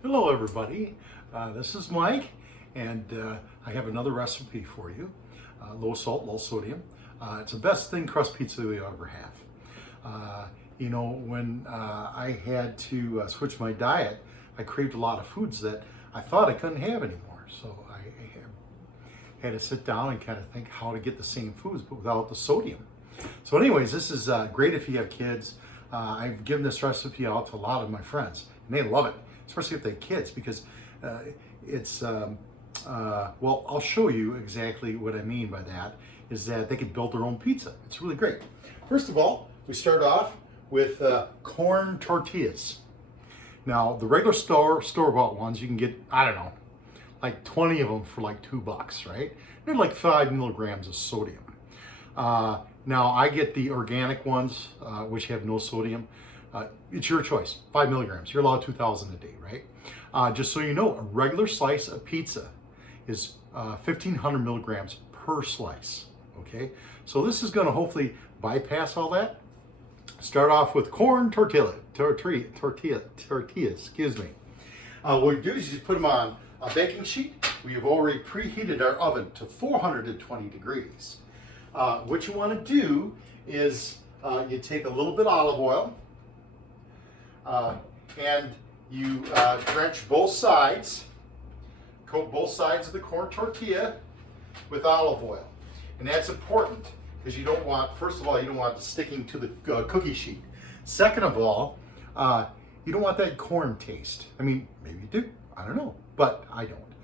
Hello everybody, this is Mike, and I have another recipe for you. Low salt, low sodium. It's the best thin crust pizza we ever have. When I had to switch my diet, I craved a lot of foods that I thought I couldn't have anymore. So I had to sit down and kind of think how to get the same foods but without the sodium. So anyways, this is great if you have kids. I've given this recipe out to a lot of my friends, and they love it, especially if they have kids, because well, I'll show you exactly what I mean by that, is that they can build their own pizza. It's really great. First of all, we start off with corn tortillas. Now, the regular store-bought ones, you can get, I don't know, like 20 of them for like $2, right? They're like 5 milligrams of sodium. Now, I get the organic ones, which have no sodium. It's your choice, 5 milligrams. You're allowed 2,000 a day, right? Just so you know, a regular slice of pizza is 1,500 milligrams per slice, okay? So this is gonna hopefully bypass all that. Start off with corn tortillas, excuse me. What we do is just put them on a baking sheet. We have already preheated our oven to 420 degrees. What you want to do is you take a little bit of olive oil and you drench both sides, coat both sides of the corn tortilla with olive oil. And that's important because you don't want, first of all, you don't want it sticking to the cookie sheet. Second of all, you don't want that corn taste. I mean, maybe you do, I don't know, but I don't.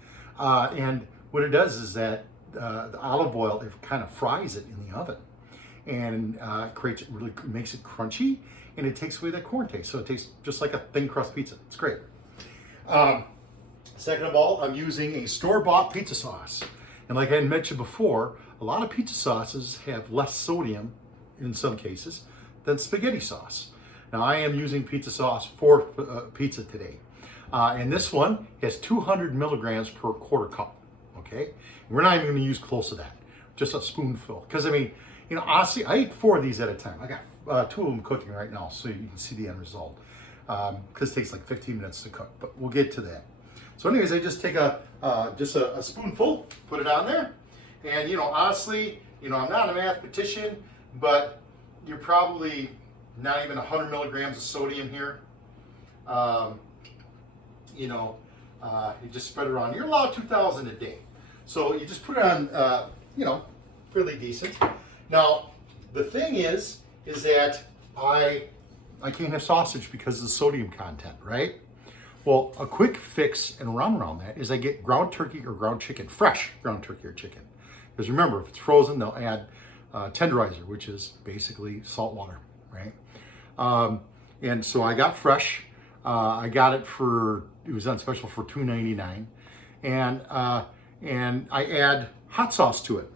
And what it does is that the olive oil, it kind of fries it in the oven, and really makes it crunchy, and it takes away that corn taste. So it tastes just like a thin crust pizza. It's great. Second of all, I'm using a store-bought pizza sauce. And like I had mentioned before, a lot of pizza sauces have less sodium in some cases than spaghetti sauce. Now I am using pizza sauce for pizza today. And this one has 200 milligrams per quarter cup. Okay, we're not even going to use close to that, just a spoonful. Because I mean, you know, honestly, I eat 4 of these at a time. I got 2 of them cooking right now, so you can see the end result. Because it takes like 15 minutes to cook, but we'll get to that. So, anyways, I just take just a spoonful, put it on there, and you know, honestly, you know, I'm not a mathematician, but you're probably not even 100 milligrams of sodium here. You just spread it around. You're allowed 2,000 a day. So you just put it on, you know, fairly decent. Now, the thing is that I can't have sausage because of the sodium content, right? Well, a quick fix and around that is I get ground turkey or ground chicken, fresh ground turkey or chicken. Because remember, if it's frozen, they'll add tenderizer, which is basically salt water, right? And so I got fresh. I got it it was on special for $2.99, and I add hot sauce to it,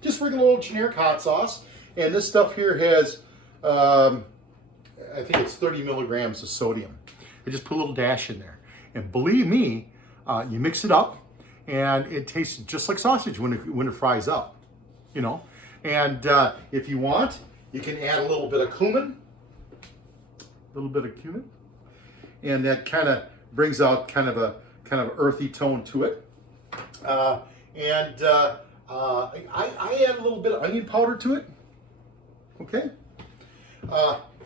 just regular old generic hot sauce. And this stuff here has, I think it's 30 milligrams of sodium. I just put a little dash in there, and believe me, you mix it up, and it tastes just like sausage when it fries up, you know. And if you want, you can add a little bit of cumin, and that kind of brings out kind of earthy tone to it. I add a little bit of onion powder to it. Okay.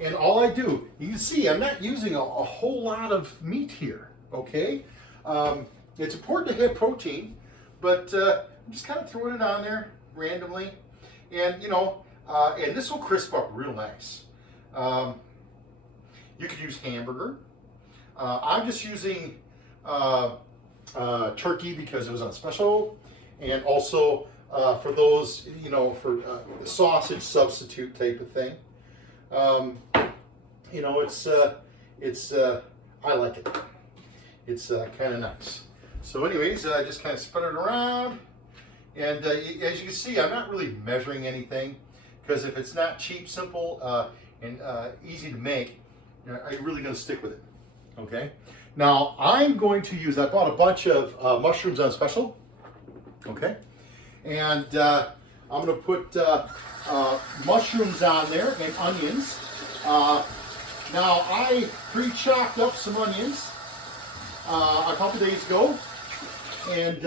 And all I do, you can see I'm not using a whole lot of meat here. Okay. It's important to have protein, but I'm just kind of throwing it on there randomly, and you know, and this will crisp up real nice. You could use hamburger. I'm just using turkey because it was on special, and also for those, you know, for sausage substitute type of thing. You know, I like it. It's kind of nice. So anyways, I just kind of spread it around, and as you can see, I'm not really measuring anything, because if it's not cheap, simple, and easy to make, I'm really going to stick with it. Okay. Now I'm going to use, I bought a bunch of mushrooms on special. Okay. And I'm going to put mushrooms on there and onions. Now I pre-chopped up some onions. a couple days ago, and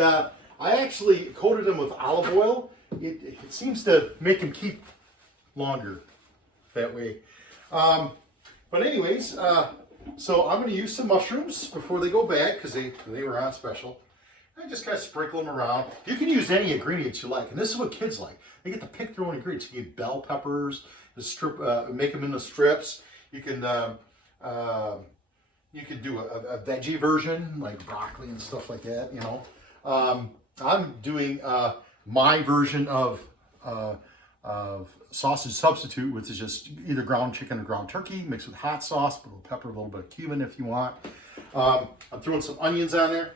I actually coated them with olive oil. It seems to make them keep longer that way. But anyways, so I'm going to use some mushrooms before they go bad because they were on special. I just kind of sprinkle them around. You can use any ingredients you like, and this is what kids like. They get to pick their own ingredients. You get bell peppers, make them into strips. You can do a veggie version like broccoli and stuff like that. You know, I'm doing my version of sausage substitute, which is just either ground chicken or ground turkey mixed with hot sauce, a little pepper, a little bit of cumin if you want. I'm throwing some onions on there.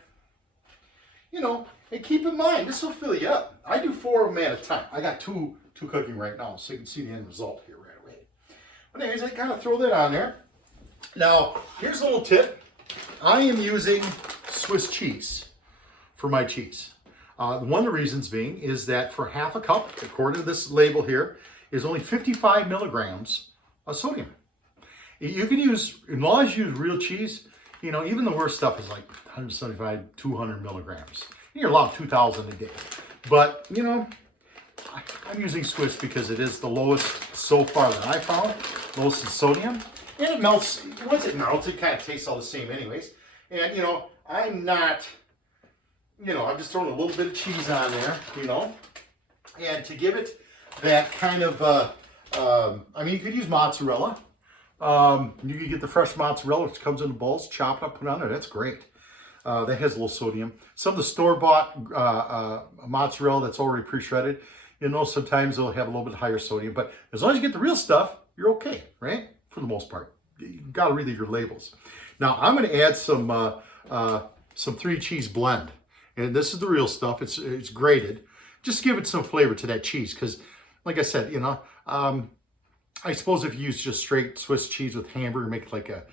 You know, and keep in mind, this will fill you up. I do 4 of them at a time. I got two cooking right now, so you can see the end result here right away. But anyways, I kind of throw that on there. Now, here's a little tip. I am using Swiss cheese for my cheese. One of the reasons being is that for half a cup, according to this label here, is only 55 milligrams of sodium. You can use, as long as you use real cheese, you know, even the worst stuff is like 175, 200 milligrams. You're allowed 2,000 a day. But, you know, I'm using Swiss because it is the lowest so far that I found, lowest in sodium. And it melts, once it melts, it kind of tastes all the same anyways. And, you know, I'm not, you know, I'm just throwing a little bit of cheese on there, you know. And to give it that kind of, I mean, you could use mozzarella. You can get the fresh mozzarella, which comes in the bowls, chop it up, put it on there. That's great. That has a little sodium. Some of the store-bought mozzarella that's already pre-shredded, you know, sometimes they'll have a little bit higher sodium. But as long as you get the real stuff, you're okay, right? For the most part. You've got to read your labels. Now, I'm going to add some 3-cheese blend. And this is the real stuff. It's grated. Just give it some flavor to that cheese because, like I said, you know, I suppose if you use just straight Swiss cheese with hamburger, make it like a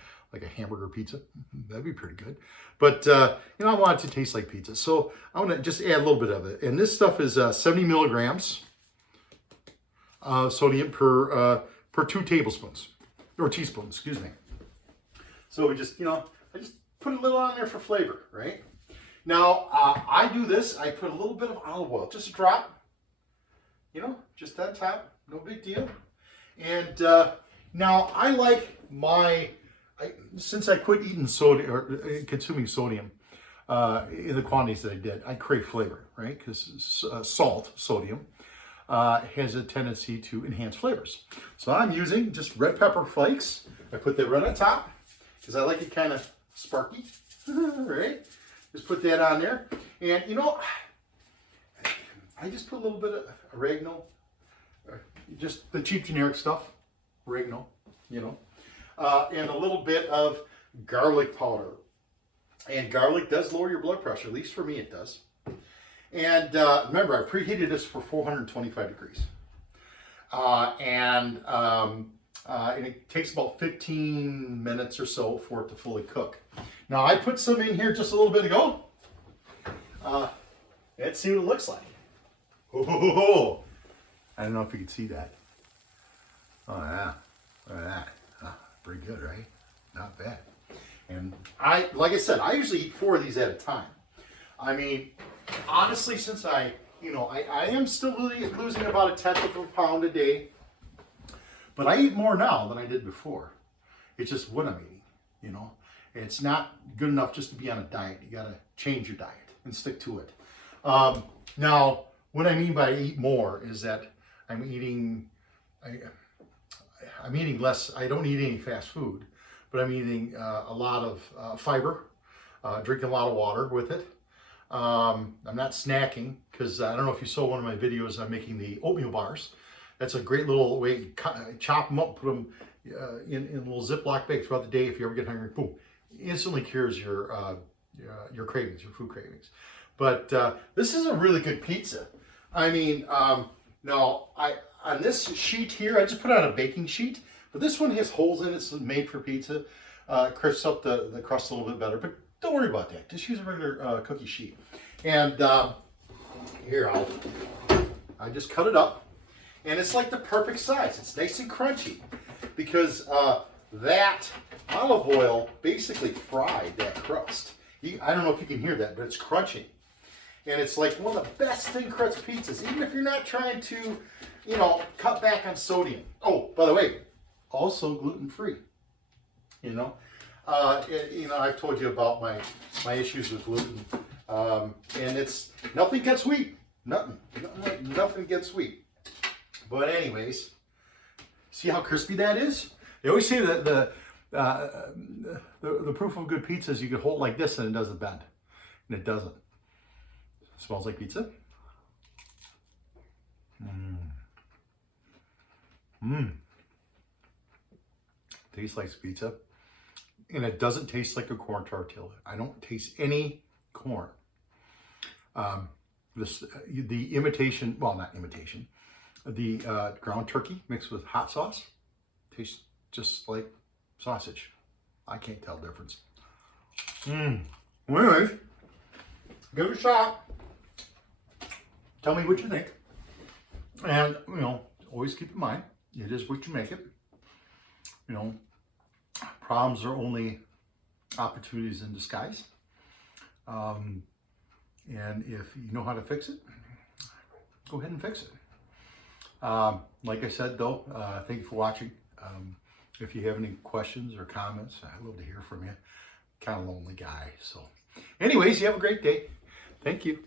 hamburger pizza, that'd be pretty good. But, you know, I want it to taste like pizza. So I'm going to just add a little bit of it. And this stuff is 70 milligrams sodium per 2 tablespoons, or teaspoons, excuse me. So we just, you know, I just put a little on there for flavor, right? Now, I do this, I put a little bit of olive oil, just a drop, you know, just on top, no big deal. And now I like since I quit eating sodium or consuming sodium in the quantities that I did, I crave flavor, right? Because sodium, has a tendency to enhance flavors. So I'm using just red pepper flakes. I put that right on top because I like it kind of sparky, right? Just put that on there. And you know, I just put a little bit of oregano, just the cheap generic stuff, oregano, you know, and a little bit of garlic powder. And garlic does lower your blood pressure, at least for me it does. And remember, I preheated this for 425 degrees. And it takes about 15 minutes or so for it to fully cook. Now, I put some in here just a little bit ago. Let's see what it looks like. Oh, I don't know if you can see that. Oh, yeah. Look at that. Oh, pretty good, right? Not bad. And like I said, I usually eat 4 of these at a time. I mean, honestly, since I am still losing about 1/10 of a pound a day, but I eat more now than I did before. It's just what I'm eating, you know. It's not good enough just to be on a diet. You got to change your diet and stick to it. Now, what I mean by eat more is that I'm eating less. I don't eat any fast food, but I'm eating a lot of fiber, drinking a lot of water with it. I'm not snacking because I don't know if you saw one of my videos. I'm making the oatmeal bars. That's a great little way. You chop them up, put them in a little Ziploc bag throughout the day. If you ever get hungry, boom, instantly cures your cravings, your food cravings. But this is a really good pizza. I mean, now on this sheet here, I just put on a baking sheet, but this one has holes in it. It's made for pizza. Crisps up the crust a little bit better, but don't worry about that. Just use a regular cookie sheet. And here, I just cut it up. And it's like the perfect size. It's nice and crunchy because that olive oil basically fried that crust. I don't know if you can hear that, but it's crunching. And it's like one of the best thin crust pizzas, even if you're not trying to, you know, cut back on sodium. Oh, by the way, also gluten-free, you know. You know, I've told you about my issues with gluten. And it's, nothing gets sweet. Nothing gets sweet. But anyways, see how crispy that is? They always say that the proof of good pizza is you can hold it like this and it doesn't bend. And it doesn't. Smells like pizza. Tastes like pizza. And it doesn't taste like a corn tortilla. I don't taste any corn. The imitation, well, not imitation, the ground turkey mixed with hot sauce tastes just like sausage. I can't tell the difference. Well, anyways, give it a shot. Tell me what you think. And, you know, always keep in mind, it is what you make it. You know, problems are only opportunities in disguise. And if you know how to fix it, go ahead and fix it. Like I said, though, thank you for watching. If you have any questions or comments, I'd love to hear from you. Kind of lonely guy. So anyways, you have a great day. Thank you.